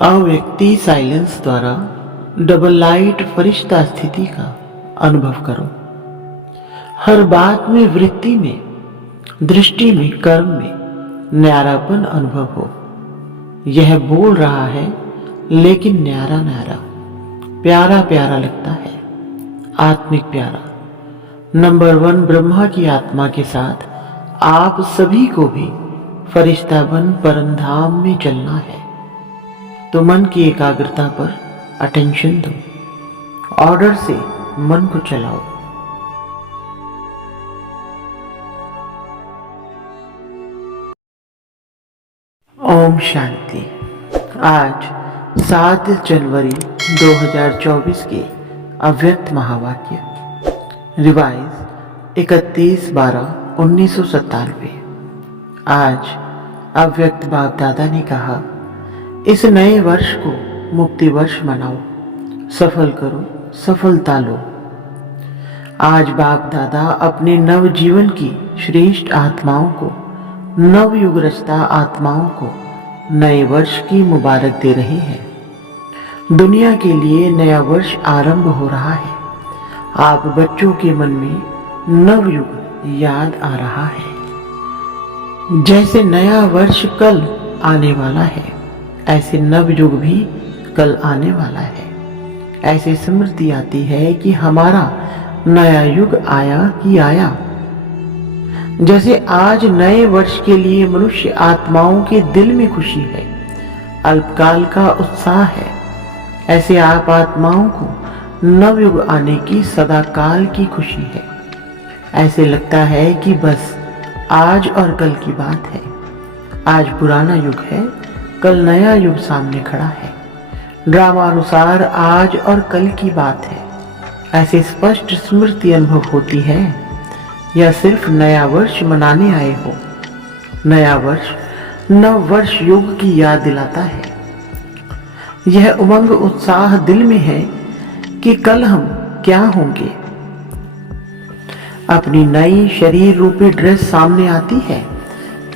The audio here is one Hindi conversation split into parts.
अव्यक्ति साइलेंस द्वारा डबल लाइट फरिश्ता स्थिति का अनुभव करो। हर बात में, वृत्ति में, दृष्टि में, कर्म में न्यारापन अनुभव हो। यह बोल रहा है लेकिन न्यारा न्यारा, प्यारा प्यारा लगता है, आत्मिक प्यारा। नंबर 1 ब्रह्मा की आत्मा के साथ आप सभी को भी फरिश्ता बन परमधाम में चलना है। तो मन की एकाग्रता पर अटेंशन दो, ऑर्डर से मन को चलाओ। ओम शांति। आज 7 जनवरी 2024 के अव्यक्त महावाक्य रिवाइज 31/12/1997। आज अव्यक्त बाप दादा ने कहा, इस नए वर्ष को मुक्ति वर्ष मनाओ, सफल करो, सफलता लो। आज बाप दादा अपने नव जीवन की श्रेष्ठ आत्माओं को, नव युग रचता आत्माओं को नए वर्ष की मुबारक दे रहे हैं। दुनिया के लिए नया वर्ष आरंभ हो रहा है। आप बच्चों के मन में नव युग याद आ रहा है। जैसे नया वर्ष कल आने वाला है, ऐसे नव युग भी कल आने वाला है। ऐसे स्मृति आती है कि हमारा नया युग आया कि आया। जैसे आज नए वर्ष के लिए मनुष्य आत्माओं के दिल में खुशी है, अल्पकाल का उत्साह है, ऐसे आप आत्माओं को नव युग आने की सदा काल की खुशी है। ऐसे लगता है कि बस आज और कल की बात है। आज पुराना युग है, कल नया युग सामने खड़ा है। ड्रामा अनुसार आज और कल की बात है। ऐसे स्पष्ट स्मृति अनुभव होती है, या सिर्फ नया वर्ष मनाने आए हो। नया वर्ष नव वर्ष युग की याद दिलाता है। यह उमंग उत्साह दिल में है कि कल हम क्या होंगे। अपनी नई शरीर रूपी ड्रेस सामने आती है।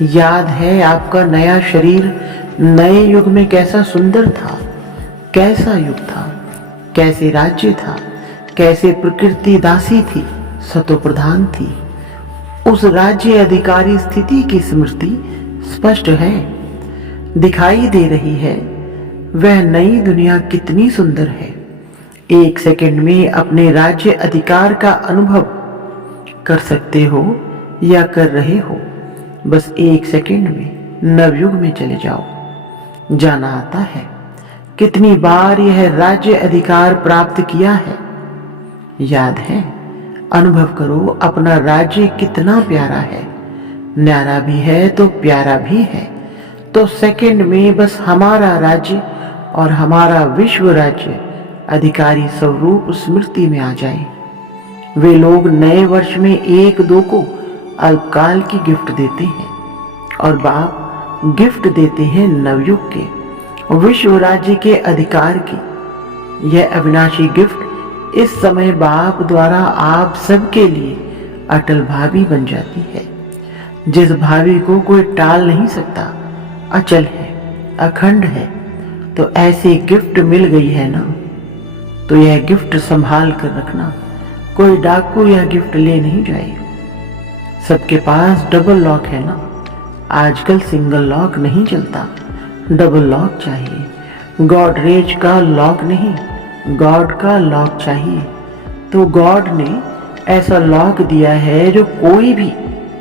याद है आपका नया शरीर नए युग में कैसा सुंदर था, कैसा युग था, कैसे राज्य था, कैसे प्रकृति दासी थी, सतो प्रधान थी। उस राज्य अधिकारी स्थिति की स्मृति स्पष्ट है, दिखाई दे रही है। वह नई दुनिया कितनी सुंदर है। 1 सेकंड में अपने राज्य अधिकार का अनुभव कर सकते हो या कर रहे हो। बस 1 सेकंड में नवयुग में चले जाओ। जाना आता है कितनी बार यह राज्य अधिकार प्राप्त किया है। याद है, अनुभव करो अपना राज्य कितना प्यारा है। न्यारा भी है तो प्यारा भी है। तो सेकंड में बस हमारा राज्य और हमारा विश्व राज्य अधिकारी स्वरूप स्मृति में आ जाए। वे लोग नए वर्ष में 1-2 को अल्पकाल की गिफ्ट देते हैं और बाप गिफ्ट देते हैं नवयुग के, विश्व राज्य के अधिकार की। यह अविनाशी गिफ्ट इस समय बाप द्वारा आप सबके लिए अटल भावी बन जाती है, जिस भावी को कोई टाल नहीं सकता, अचल है, अखंड है। तो ऐसी गिफ्ट मिल गई है ना, तो यह गिफ्ट संभाल कर रखना। कोई डाकू यह गिफ्ट ले नहीं जाए। सबके पास डबल लॉक है ना। आजकल सिंगल लॉक नहीं चलता, डबल लॉक चाहिए। गॉड रेज का लॉक नहीं, गॉड का लॉक चाहिए। तो गॉड ने ऐसा लॉक दिया है जो कोई भी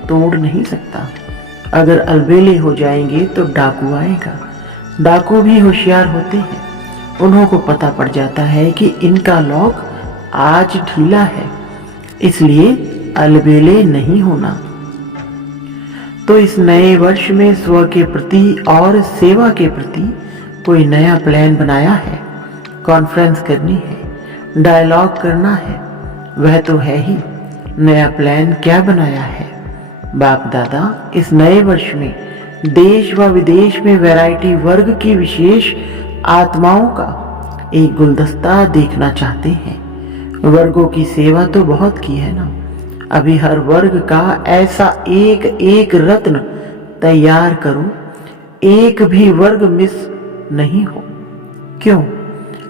तोड़ नहीं सकता। अगर अलबेले हो जाएंगे तो डाकू आएगा। डाकू भी होशियार होते हैं, उन्हों को पता पड़ जाता है कि इनका लॉक आज ढीला है, इसलिए अलबेले नहीं होना। तो इस नए वर्ष में स्व के प्रति और सेवा के प्रति कोई नया प्लान बनाया है। कॉन्फ्रेंस करनी है, डायलॉग करना है, वह तो है ही। नया प्लान क्या बनाया है? बाप दादा इस नए वर्ष में देश व विदेश में वैरायटी वर्ग की विशेष आत्माओं का एक गुलदस्ता देखना चाहते हैं। वर्गों की सेवा तो बहुत की है ना। अभी हर वर्ग का ऐसा एक एक रत्न तैयार करो, एक भी वर्ग मिस नहीं हो। क्यों?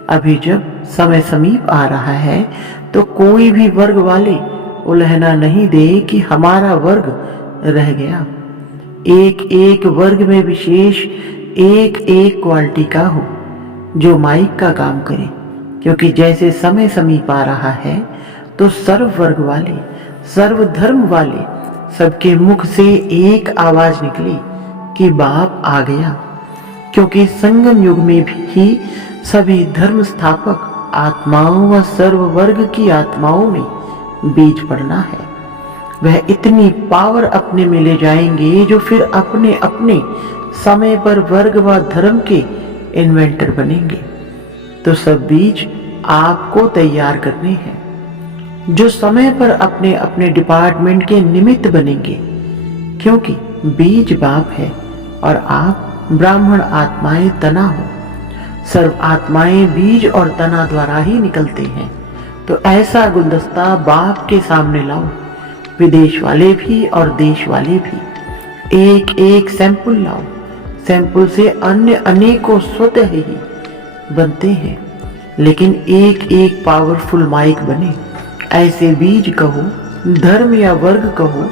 अभी जब समय समीप आ रहा है तो कोई भी वर्ग वाले उलहना नहीं दे कि हमारा वर्ग रह गया। एक एक वर्ग में विशेष एक एक क्वालिटी का हो जो माइक का काम करे, क्योंकि जैसे समय समीप आ रहा है तो सर्व वर्ग वाले, सर्व धर्म वाले सबके मुख से एक आवाज निकली कि बाप आ गया। क्योंकि संगम युग में भी सभी धर्म स्थापक आत्माओं व सर्व वर्ग की आत्माओं में बीज पड़ना है। वह इतनी पावर अपने में ले जाएंगे जो फिर अपने अपने समय पर वर्ग व धर्म के इन्वेंटर बनेंगे। तो सब बीज आपको तैयार करने हैं जो समय पर अपने अपने डिपार्टमेंट के निमित्त बनेंगे, क्योंकि बीज बाप है और आप ब्राह्मण आत्माएं तना हो। सर्व आत्माएं बीज और तना द्वारा ही निकलते हैं। तो ऐसा गुलदस्ता बाप के सामने लाओ, विदेश वाले भी और देश वाले भी। एक एक सैंपल लाओ, सैंपल से अन्य अनेकों स्वतः ही बनते हैं, लेकिन एक एक पावरफुल माइक बने। ऐसे बीज कहो, धर्म या वर्ग कहो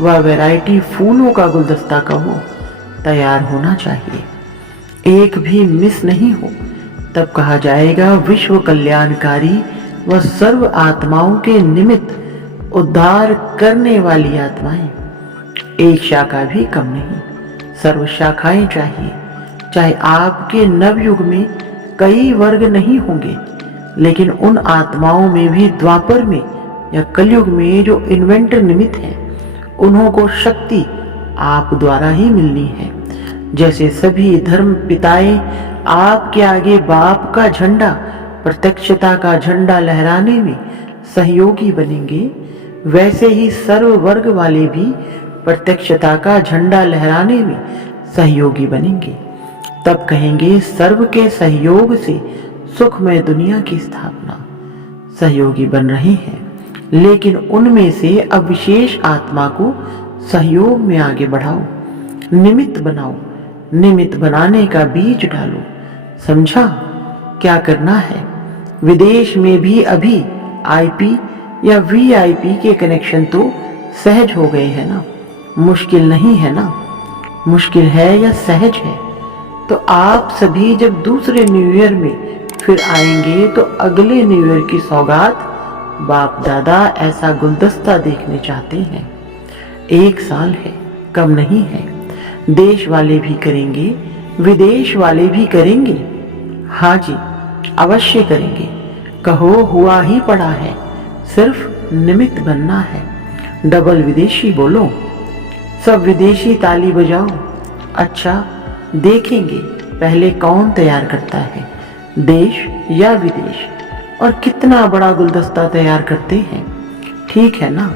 व वैरायटी फूलों का गुलदस्ता कहो, तैयार होना चाहिए। एक भी मिस नहीं हो, तब कहा जाएगा विश्व कल्याणकारी व सर्व आत्माओं के निमित्त उद्धार करने वाली आत्माएं। एक शाखा भी कम नहीं, सर्व शाखाएं चाहिए। चाहे आपके नवयुग में कई वर्ग नहीं होंगे, लेकिन उन आत्माओं में भी द्वापर में या कलयुग में जो इन्वेंटर निमित्त हैं, उन्हों को शक्ति आप द्वारा ही मिलनी है। जैसे सभी धर्म पिताएं आपके आगे बाप का झंडा, प्रत्यक्षता का झंडा लहराने में सहयोगी बनेंगे, वैसे ही सर्व वर्ग वाले भी प्रत्यक्षता का झंडा लहराने में सहयोगी बनेंगे। तब कहेंगे सर्व के सहयोग से सुखमय दुनिया की स्थापना। सहयोगी बन रहे हैं, लेकिन उनमें से अब विशेष आत्मा को सहयोग में आगे बढ़ाओ, निमित्त बनाओ। निमित्त बनाने का बीज डालो। समझा क्या करना है? विदेश में भी अभी आईपी या वीआईपी के कनेक्शन तो सहज हो गए हैं ना। मुश्किल नहीं है ना, मुश्किल है या सहज है। तो आप सभी जब दूसरे न्यू ईयर में फिर आएंगे तो अगले न्यू ईयर की सौगात बाप दादा ऐसा गुलदस्ता देखने चाहते हैं। 1 साल है, कम नहीं है। देश वाले भी करेंगे, विदेश वाले भी करेंगे। हाँ जी, अवश्य करेंगे। कहो हुआ ही पड़ा है, सिर्फ निमित्त बनना है। डबल विदेशी बोलो, सब विदेशी ताली बजाओ। अच्छा, देखेंगे पहले कौन तैयार करता है, देश या विदेश, और कितना बड़ा गुलदस्ता तैयार करते हैं। ठीक है ना?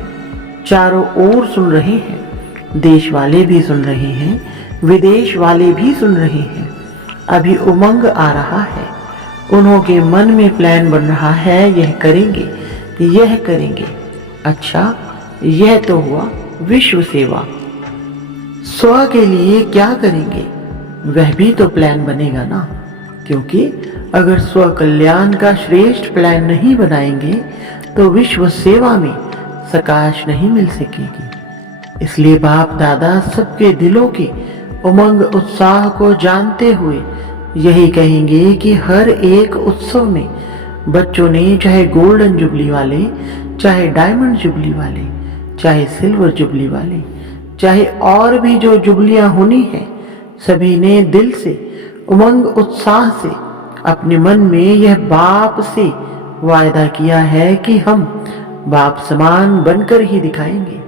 चारों ओर सुन रहे हैं, देश वाले भी सुन रहे हैं, विदेश वाले भी सुन रहे हैं। अभी उमंग आ रहा है, उन्हों के मन में प्लान बन रहा है, यह करेंगे, यह करेंगे। अच्छा, यह तो हुआ विश्व सेवा। स्व के लिए क्या करेंगे, वह भी तो प्लान बनेगा ना। क्योंकि अगर स्व कल्याण का श्रेष्ठ प्लान नहीं बनाएंगे तो विश्व सेवा में सकाश नहीं मिल सकेगी। इसलिए बाप दादा सबके दिलों के उमंग उत्साह को जानते हुए यही कहेंगे कि हर एक उत्सव में बच्चों ने, चाहे गोल्डन जुबली वाले, चाहे डायमंड जुबली वाले, चाहे सिल्वर जुबली वाले, चाहे और भी जो जुबलियां होनी है, सभी ने दिल से उमंग उत्साह से अपने मन में यह बाप से वायदा किया है कि हम बाप समान बनकर ही दिखाएंगे।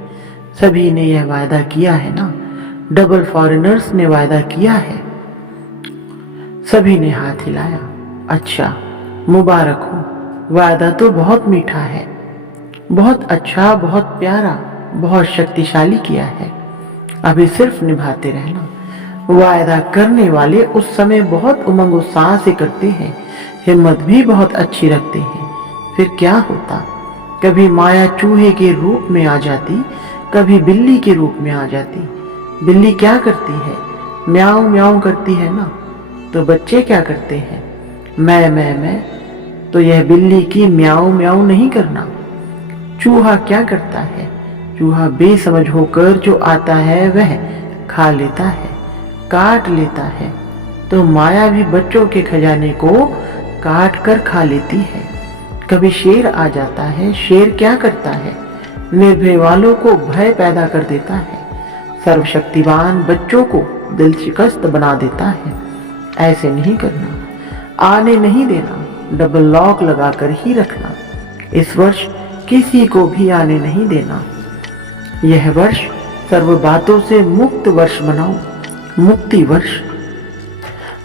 सभी ने यह वायदा किया है ना। डबल फॉरेनर्स ने वायदा किया है। सभी ने हाथ हिलाया। अच्छा, मुबारक हो। वायदा तो बहुत मीठा है, बहुत अच्छा, बहुत प्यारा, बहुत शक्तिशाली किया है। अभी सिर्फ निभाते रहना। वायदा करने वाले उस समय बहुत उमंग उत्साह से करते हैं, हिम्मत भी बहुत अच्छी रखते हैं। फिर क्या होता, कभी माया चूहे के रूप में आ जाती, कभी बिल्ली के रूप में आ जाती। बिल्ली क्या करती है, म्याऊं म्याऊं करती है ना। तो बच्चे क्या करते हैं, मैं तो यह बिल्ली की म्याऊं म्याऊं नहीं करना। चूहा क्या करता है? चूहा बेसमझ होकर जो आता है वह खा लेता है, काट लेता है। तो माया भी बच्चों के खजाने को काट कर खा लेती है। कभी शेर आ जाता है। शेर क्या करता है? निर्भय वालों को भय पैदा कर देता है। सर्वशक्तिवान बच्चों को दिल शिकस्त बना देता है। ऐसे नहीं करना, आने नहीं देना, डबल लॉक लगाकर ही रखना। इस वर्ष किसी को भी आने नहीं देना। यह वर्ष सर्व बातों से मुक्त वर्ष मनाओ, मुक्ति वर्ष।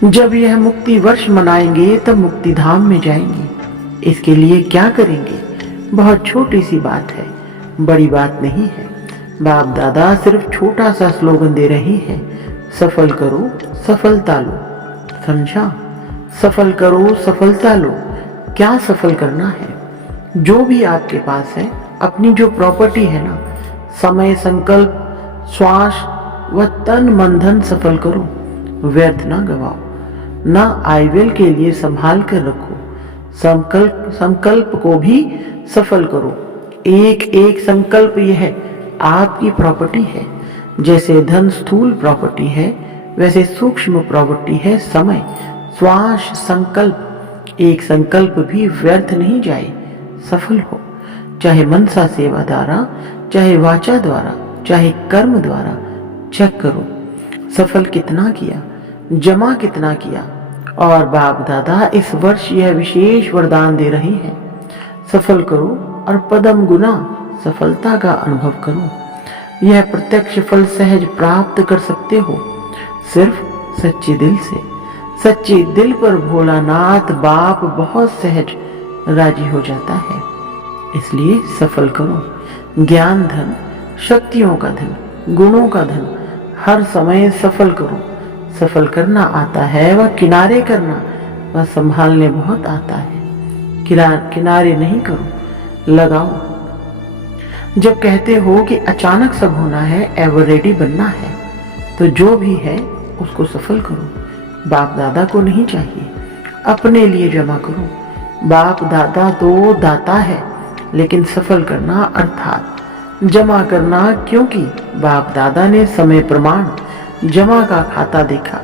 जब यह मुक्ति वर्ष मनाएंगे तब मुक्ति धाम में जाएंगे। इसके लिए क्या करेंगे? बहुत छोटी सी बात है, बड़ी बात नहीं है। बाप दादा सिर्फ छोटा सा स्लोगन दे रहे हैं, सफल करो सफलता लो। समझा? सफल करो सफलता लो। क्या सफल करना है? जो भी आपके पास है, अपनी जो प्रॉपर्टी है ना, समय, संकल्प, श्वास व तन मन धन सफल करो। व्यर्थ ना गवाओ, ना आईवेल के लिए संभाल कर रखो। संकल्प को भी सफल करो। एक एक संकल्प यह आपकी प्रॉपर्टी है। जैसे धन स्थूल प्रॉपर्टी है, वैसे सूक्ष्म प्रॉपर्टी है समय, श्वास, संकल्प। एक संकल्प भी व्यर्थ नहीं जाए, सफल हो। चाहे मनसा सेवा द्वारा, चाहे वाचा द्वारा, चाहे कर्म द्वारा। चेक करो सफल कितना किया, जमा कितना किया। और बाप दादा इस वर्ष यह विशेष वरदान दे रहे हैं, सफल करो और पदम गुना सफलता का अनुभव करो। यह प्रत्यक्ष फल सहज प्राप्त कर सकते हो सिर्फ सच्चे दिल से। सच्चे दिल पर भोलानाथ बाप बहुत सहज राजी हो जाता है। इसलिए सफल करो। ज्ञान धन, शक्तियों का धन, गुणों का धन, हर समय सफल करो। सफल करना आता है, वह किनारे करना, वह संभालने बहुत आता है। किनारे नहीं करो, लगाओ। जब कहते हो कि अचानक सब होना है, एवर रेडी बनना है, तो जो भी है उसको सफल करो। बाप दादा को नहीं चाहिए, अपने लिए जमा करो। बाप दादा तो दाता है, लेकिन सफल करना अर्थात जमा करना, क्योंकि बाप दादा ने समय प्रमाण जमा का खाता देखा।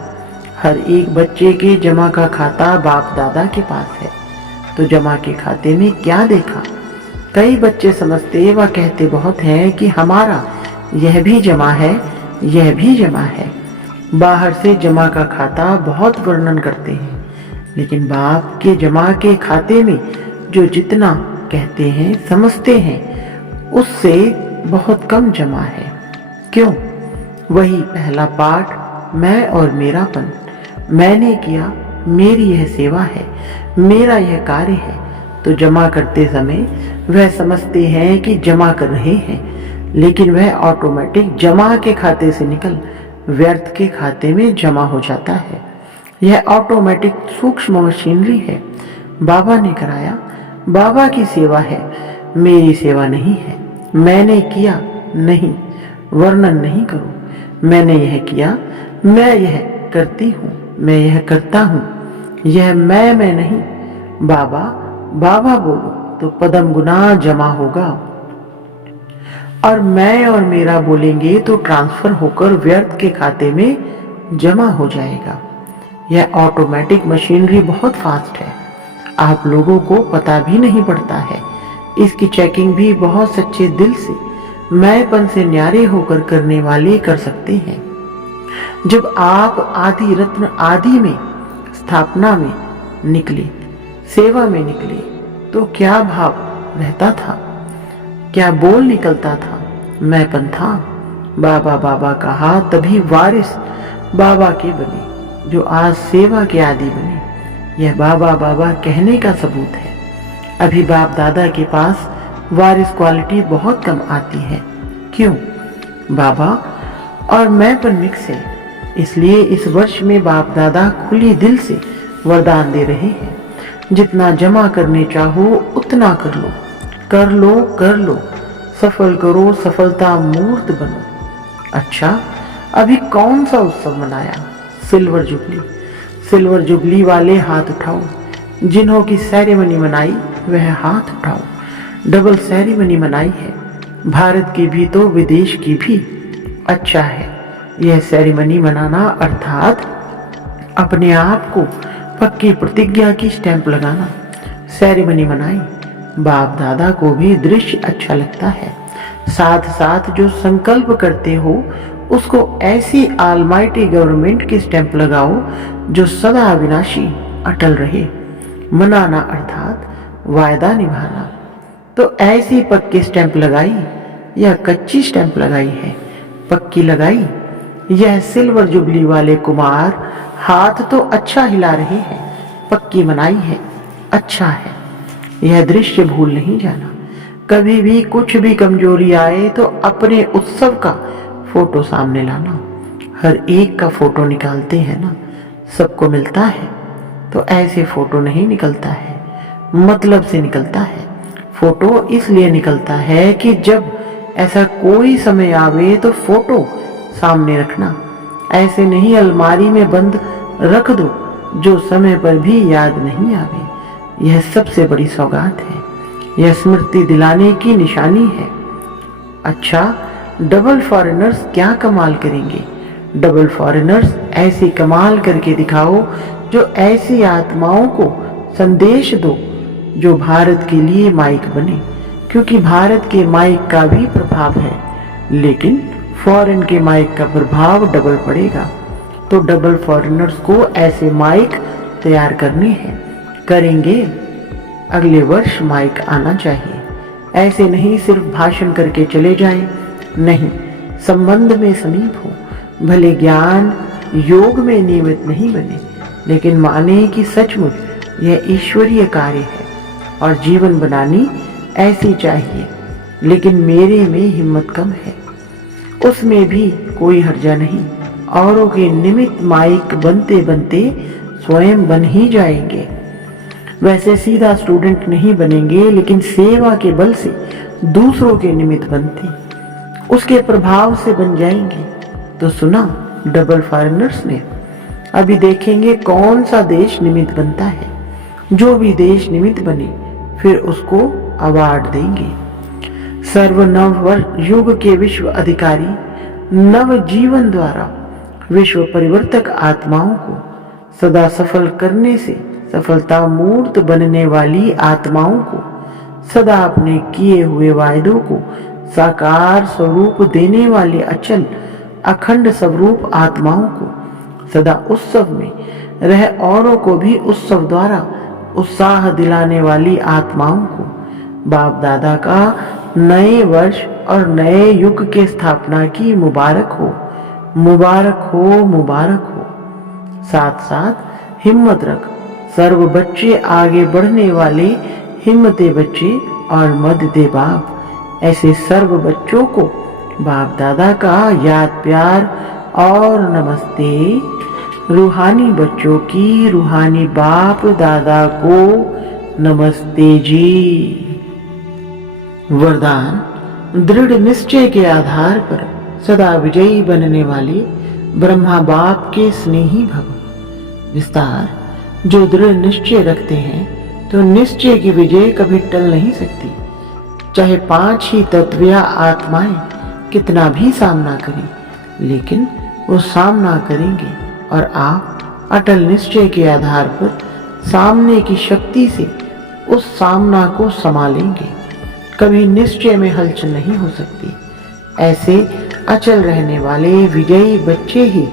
हर एक बच्चे के जमा का खाता बाप दादा के पास है। तो जमा के खाते में क्या देखा? कई बच्चे समझते व कहते बहुत हैं कि हमारा यह भी जमा है, यह भी जमा है। बाहर से जमा का खाता बहुत वर्णन करते हैं, लेकिन बाप के जमा के खाते में जो जितना कहते हैं, समझते हैं, उससे बहुत कम जमा है। क्यों? वही पहला पाठ, मैं और मेरापन। मैंने किया, मेरी यह सेवा है, मेरा यह कार्य है। तो जमा करते समय वह समझते हैं कि जमा कर रहे हैं, लेकिन वह ऑटोमेटिक जमा के खाते से निकल व्यर्थ के खाते में जमा हो जाता है। यह ऑटोमेटिक सूक्ष्म मशीनरी है। बाबा ने कराया, बाबा की सेवा है, मेरी सेवा नहीं है। मैंने किया नहीं, वर्णन नहीं करो। मैंने यह किया, मैं यह करती हूँ, मैं यह करता हूँ। यह मैं नहीं। बाबा बाबा बोलो तो पदम गुना जमा होगा, और मैं और मेरा बोलेंगे तो ट्रांसफर होकर व्यर्थ के खाते में जमा हो जाएगा। यह ऑटोमेटिक मशीनरी बहुत फास्ट है, आप लोगों को पता भी नहीं पड़ता है। इसकी चेकिंग भी बहुत सच्चे दिल से, मैंपन से न्यारे होकर करने वाले कर सकते हैं। जब आप आदि रत्न आदि में स्थापना में निकले, सेवा में निकले, तो क्या भाव रहता था, क्या बोल निकलता था? मैंपन था। बाबा बाबा कहा तभी वारिस बाबा के बने, जो आज सेवा के आदि बने। यह बाबा बाबा कहने का सबूत है। अभी बाप दादा के पास वारिस क्वालिटी बहुत कम आती है। क्यों? बाबा और मैंपन मिक्स है। इसलिए इस वर्ष में बाप दादा खुली दिल से वरदान दे रहे हैं, जितना जमा करने चाहो उतना कर लो, कर लो, कर लो। सफल करो, सफलता मूर्त बनो। अच्छा, अभी कौन सा उत्सव मनाया? Silver jubilee. सिल्वर जुबली वाले हाथ उठाओ। जिन्हों की सेरेमनी मनाई वह हाथ उठाओ। डबल सेरेमनी मनाई है, भारत की भी तो विदेश की भी। अच्छा है यह सेरेमनी मनाना, अर्थात अपने आप को पक्की प्रतिज्ञा की स्टैंप लगाना। सेरेमनी मनाई, बाप दादा को भी दृश्य अच्छा लगता है। साथ साथ जो संकल्प करते हो उसको ऐसी ऑलमाइटी गवर्नमेंट की स्टैंप लगाओ जो सदा अविनाशी अटल रहे। मनाना अर्थात वायदा निभाना। तो ऐसी पक्की स्टैंप लगाई या कच्ची स्टैंप लगाई है? पक्की लगाई। यह सिल्वर जुबली वाले कुमार हाथ तो अच्छा हिला रहे हैं, पक्की मनाई है, अच्छा है। यह दृश्य भूल नहीं जाना। कभी भी कुछ भी कमजोरी आए तो अपने उत्सव का फोटो सामने लाना। हर एक का फोटो निकालते हैं ना, सबको मिलता है। तो ऐसे फोटो नहीं निकलता है, मतलब से निकलता है। फोटो इसलिए निकलता है कि जब ऐसा कोई समय आवे तो फोटो सामने रखना। ऐसे नहीं अलमारी में बंद रख दो जो समय पर भी याद नहीं आवे। यह सबसे बड़ी सौगात है, यह स्मृति दिलाने की निशानी है। अच्छा, डबल फॉरेनर्स क्या कमाल करेंगे? डबल फॉरेनर्स ऐसी कमाल करके दिखाओ जो ऐसी आत्माओं को संदेश दो जो भारत के लिए माइक बने। क्योंकि भारत के माइक का भी प्रभाव है, लेकिन फॉरेन के माइक का प्रभाव डबल पड़ेगा। तो डबल फॉरेनर्स को ऐसे माइक तैयार करने हैं, करेंगे। अगले वर्ष माइक आना चाहिए। ऐसे नहीं सिर्फ भाषण करके चले जाएं, नहीं, संबंध में समीप हो। भले ज्ञान योग में नियमित नहीं बने, लेकिन माने कि सचमुच यह ईश्वरीय कार्य है और जीवन बनानी ऐसी चाहिए। लेकिन मेरे में हिम्मत कम है, उसमें भी कोई हर्जा नहीं। औरों के निमित्त माइक बनते बनते स्वयं बन ही जाएंगे। वैसे सीधा स्टूडेंट नहीं बनेंगे, लेकिन सेवा के बल से दूसरों के निमित्त बनते, उसके प्रभाव से बन जाएंगे। तो सुना डबल फॉरेनर्स ने। अभी देखेंगे कौन सा देश निमित्त बनता है। जो भी देश निमित्त बने फिर उसको अवार्ड देंगे। सर्व नव युग के विश्व अधिकारी, नव जीवन द्वारा विश्व परिवर्तक आत्माओं को सदा सफल करने से सफलता मूर्त बनने वाली आत्माओं को, सदा अपने किए हुए वायदों को साकार स्वरूप देने वाले अचल अखंड स्वरूप आत्माओं को, सदा उत्सव में रह औरों को भी उत्सव द्वारा उत्साह दिलाने वाली आत्माओं को बाप दादा का नए वर्ष और नए युग के स्थापना की मुबारक हो, मुबारक हो, मुबारक हो। साथ साथ हिम्मत रख, सर्व बच्चे आगे बढ़ने वाले हिम्मते बच्चे और मद दे बाप। ऐसे सर्व बच्चों को बाप दादा का याद प्यार और नमस्ते। रूहानी बच्चों की रूहानी बाप दादा को नमस्ते जी। वरदान, दृढ़ निश्चय के आधार पर सदा विजयी बनने वाले ब्रह्मा बाप के स्नेही भव। विस्तार, जो दृढ़ निश्चय रखते हैं तो निश्चय की विजय कभी टल नहीं सकती। चाहे 5 ही तत्व या आत्माएं कितना भी सामना करें, लेकिन वो सामना करेंगे और आप अटल निश्चय के आधार पर सामने की शक्ति से उस सामना को संभालेंगे। कभी निश्चय में हलचल नहीं हो सकती। ऐसे अचल रहने वाले विजयी बच्चे ही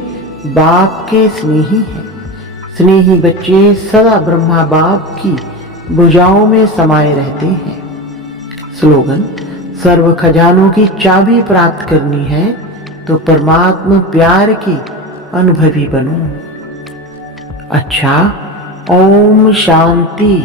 बाप के स्नेही हैं। स्नेही बच्चे सदा ब्रह्मा बाप की भुजाओं में समाये रहते हैं। स्लोगन, सर्व खजानों की चाबी प्राप्त करनी है तो परमात्मा प्यार की अनुभवी बनो। अच्छा, ओम शांति।